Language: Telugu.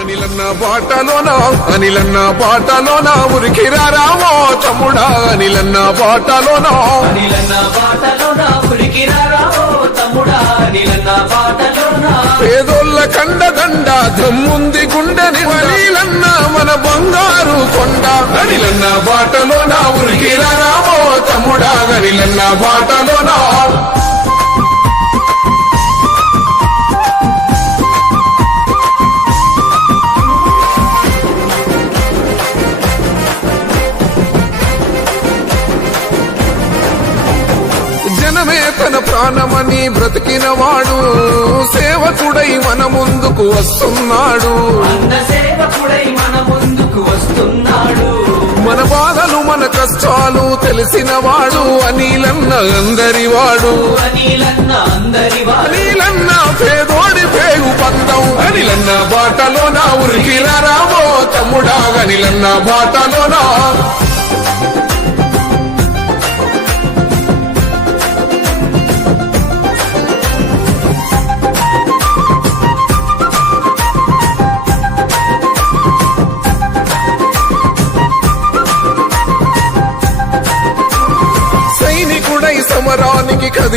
అనిలన్న బాటలోన అనిలన్న బాటలోన ఉరికిరారావో తమ్ముడా అనిలన్న బాటలోన. నీలన్న బాటలోన ఉరికిరారా ఓ తమ్ముడా నీలన్న బాటలోన. పేదోళ్ళ కండదండ దమ్ముంది గుండెని అనిలన్న మన బంగారు కొండ. అనిలన్న బాటలోన ఉరికిరారావో తమ్ముడా అనిలన్న బాటలోన. జనమే తన ప్రాణమని బ్రతికిన వాడు సేవకుడై మన ముందుకు వస్తున్నాడు. మన బాధలు మన కష్టాలు తెలిసిన వాడు అనిలన్న అందరి వాడు నీలన్న అందరి వాడు అనిలన్న పేదోడి పేగు పందం. అనిలన్న బాటలో నా ఉరికిల రామో తమ్ముడా. అనిలన్న బాటలోనా సైనికుడై సమరానికి కదిలి